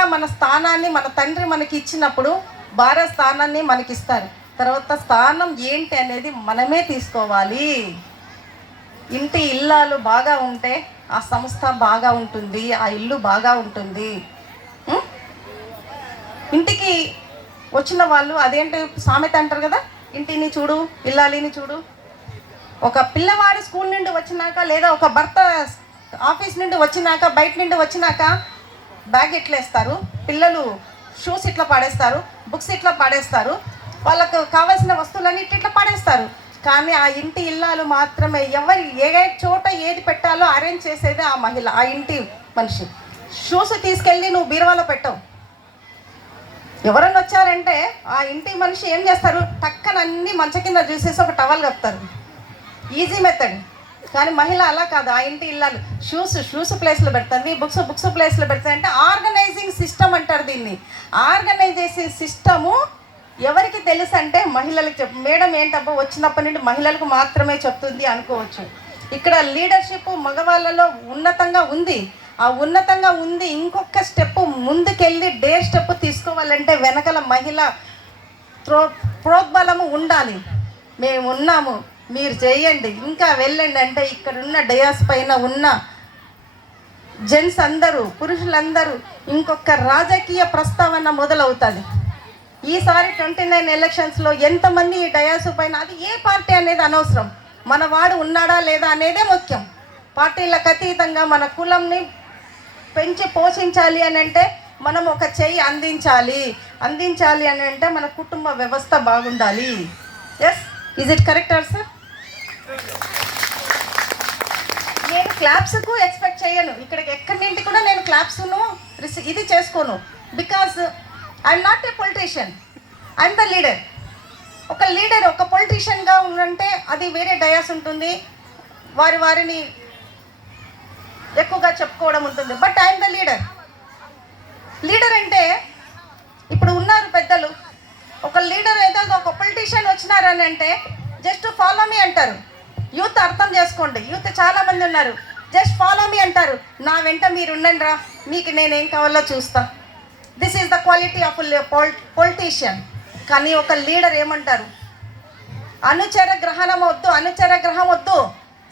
మహిళగా మన స్థానాన్ని మన తండ్రి మనకి ఇచ్చినప్పుడు భార్య స్థానాన్ని మనకి ఇస్తారు తర్వాత స్థానం ఏంటి అనేది మనమే తీసుకోవాలి. ఇంటి ఇల్లాలు బాగా ఉంటే ఆ సంస్థ బాగా ఉంటుంది ఆ ఇల్లు బాగా ఉంటుంది. ఇంటికి వచ్చిన వాళ్ళు అదేంటి సామెత అంటారు కదా? ఇంటిని చూడు ఇల్లాలిని చూడు. ఒక పిల్లవాడు స్కూల్ నుండి వచ్చినాక లేదా ఒక భర్త ఆఫీస్ నుండి వచ్చినాక బయట నుండి వచ్చినాక బ్యాగ్ ఇట్లా వేస్తారు? పిల్లలు షూస్ ఇట్లా పాడేస్తారు బుక్స్ ఇట్లా పాడేస్తారు వాళ్ళకు కావాల్సిన వస్తువులన్నీ ఇట్లా పాడేస్తారు. కానీ ఆ ఇంటి ఇల్లాలు మాత్రమే ఎవరి ఏ చోట ఏది పెట్టాలో అరేంజ్ చేసేది ఆ మహిళ ఆ ఇంటి మనిషి. షూస్ తీసుకెళ్ళి నువ్వు బీరువాలో పెట్టవు. ఎవరన్నా వచ్చారంటే ఆ ఇంటి మనిషి ఏం చేస్తారు? టక్కన అన్ని మంచ కింద చూసేసి ఒక టవల్ కప్తారు ఈజీ మెథడ్ కానీ మహిళ అలా కాదు. ఆ ఇంటి ఇల్లాలు షూస్ షూస్ ప్లేస్లో పెడుతుంది బుక్స్ బుక్స్ ప్లేస్లో పెడుతుంది అంటే ఆర్గనైజింగ్ సిస్టమ్ అంటారు దీన్ని. ఆర్గనైజేషన్ సిస్టము ఎవరికి తెలుసు అంటే మహిళలకు చెప్ మేడం ఏంటబ్బా వచ్చినప్పటి నుండి మహిళలకు మాత్రమే చెప్తుంది అనుకోవచ్చు. ఇక్కడ లీడర్షిప్ మగవాళ్ళలో ఉన్నతంగా ఉంది. ఆ ఉన్నతంగా ఉంది ఇంకొక స్టెప్ ముందుకెళ్ళి డే స్టెప్ తీసుకోవాలంటే వెనకల మహిళ త్రో ప్రోద్బలము ఉండాలి. మేము ఉన్నాము మీరు చేయండి. ఇంకా వెళ్ళండి అంటే ఇక్కడ ఉన్న డయాస్ పైన ఉన్న జెంట్స్ అందరూ పురుషులందరూ ఇంకొక రాజకీయ ప్రస్తావన మొదలవుతుంది. ఈసారి ట్వంటీ నైన్ ఎలక్షన్స్లో ఎంతమంది ఈ డయాసు పైన అది ఏ పార్టీ అనేది అనవసరం. మన వాడు ఉన్నాడా లేదా అనేదే ముఖ్యం. పార్టీలకు అతీతంగా మన కులంని పెంచి పోషించాలి అని అంటే మనం ఒక చెయ్యి అందించాలి. అందించాలి అని అంటే మన కుటుంబ వ్యవస్థ బాగుండాలి. Yes is it correct sir నేను క్లాప్స్కు ఎక్స్పెక్ట్ చేయను. ఇక్కడికి ఎక్కడి నుండి కూడా నేను క్లాప్స్ను ఇది చేసుకోను. Because I'm not a politician I'm the leader ఒక లీడర్ ఒక పొలిటీషియన్గా ఉందంటే అది వేరే డయాస్ ఉంటుంది. వారి వారిని ఎక్కువగా చెప్పుకోవడం ఉంటుంది. But I'm the leader leader అంటే ఇప్పుడు ఉన్నారు పెద్దలు. ఒక లీడర్ ఏదో ఒక పొలిటీషియన్ వచ్చినారని అంటే జస్ట్ ఫాలో మీ అంటారు. యూత్ అర్థం చేసుకోండి. యూత్ చాలా మంది ఉన్నారు. జస్ట్ ఫాలో మీ అంటారు. నా వెంట మీరు ఉండండి రా మీకు నేనేం కావాలో చూస్తా. This is the quality of politician కానీ ఒక లీడర్ ఏమంటారు? అనుచర గ్రహణం వద్దు అనుచర గ్రహం వద్దు.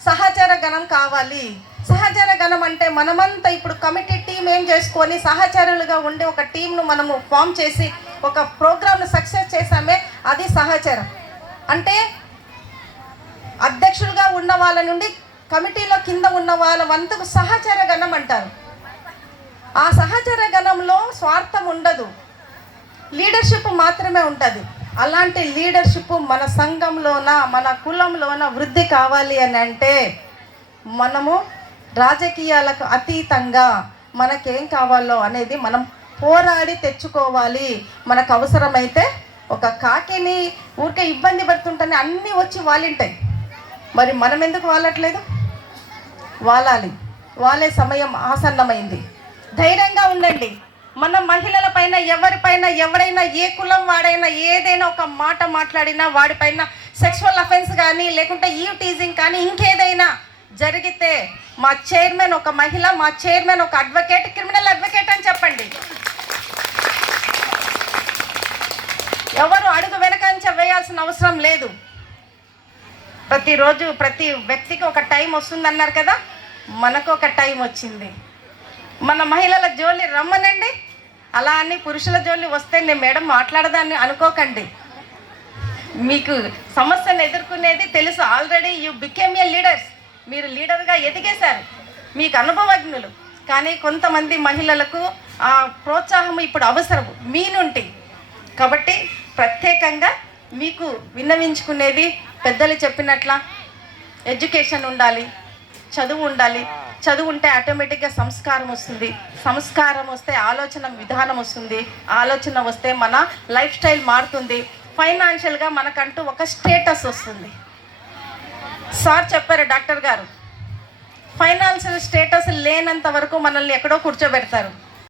సహచర గణం కావాలి. సహచర గణం అంటే మనమంతా ఇప్పుడు కమిటీ టీం ఏం చేసుకొని సహచరులుగా ఉండి ఒక టీంను మనము ఫామ్ చేసి ఒక ప్రోగ్రామ్ను సక్సెస్ చేసామే అది సహచరం. అంటే ఉన్న వాళ్ళ నుండి కమిటీలో కింద ఉన్న వాళ్ళ వంతుకు సహచర గణం అంటారు. ఆ సహచర గణంలో స్వార్థం ఉండదు. లీడర్షిప్ మాత్రమే ఉంటుంది. అలాంటి లీడర్షిప్ మన సంఘంలోన మన కులంలోన వృద్ధి కావాలి అని అంటే మనము రాజకీయాలకు అతీతంగా మనకేం కావాలో అనేది మనం పోరాడి తెచ్చుకోవాలి. మనకు అవసరమైతే ఒక కాకిని ఊరికే ఇబ్బంది పడుతుంటేనే అన్నీ వచ్చి వాలింటాయి. మరి మనం ఎందుకు వాలట్లేదు? వాలాలి. వాలే సమయం ఆసన్నమైంది. ధైర్యంగా ఉండండి. మన మహిళల పైన ఎవరిపైన ఎవరైనా ఏ కులం వాడైనా ఏదైనా ఒక మాట మాట్లాడినా వాడిపైన సెక్షువల్ అఫెన్స్ కానీ లేకుంటే ఈ టీజింగ్ కానీ ఇంకేదైనా జరిగితే మా చైర్మన్ ఒక మహిళ మా చైర్మన్ ఒక అడ్వకేట్ క్రిమినల్ అడ్వకేట్ అని చెప్పండి. ఎవరు అడుగు వెనకంచ వేయాల్సిన అవసరం లేదు. ప్రతిరోజు ప్రతి వ్యక్తికి ఒక టైం వస్తుందన్నారు కదా మనకు ఒక టైం వచ్చింది. మన మహిళల జోలి రమ్మనండి అలా అని పురుషుల జోలి వస్తే నేను మేడం మాట్లాడదాన్ని అనుకోకండి. మీకు సమస్యను ఎదుర్కొనేది తెలుసు already you became a leaders మీరు లీడర్గా ఎదిగేశారు మీకు అనుభవజ్ఞులు. కానీ కొంతమంది మహిళలకు ఆ ప్రోత్సాహం ఇప్పుడు అవసరం మీ నుండి. కాబట్టి ప్రత్యేకంగా మీకు విన్నవించుకునేది పెద్దలు చెప్పినట్ల ఎడ్యుకేషన్ ఉండాలి చదువు ఉండాలి. చదువు ఉంటే ఆటోమేటిక్గా సంస్కారం వస్తుంది. సంస్కారం వస్తే ఆలోచన విధానం వస్తుంది. ఆలోచన వస్తే మన లైఫ్ స్టైల్ మారుతుంది. ఫైనాన్షియల్గా మనకంటూ ఒక స్టేటస్ వస్తుంది. సార్ చెప్పారు డాక్టర్ గారు. ఫైనాన్షియల్ స్టేటస్ లేనంత వరకు మనల్ని ఎక్కడో కూర్చోబెడతారు.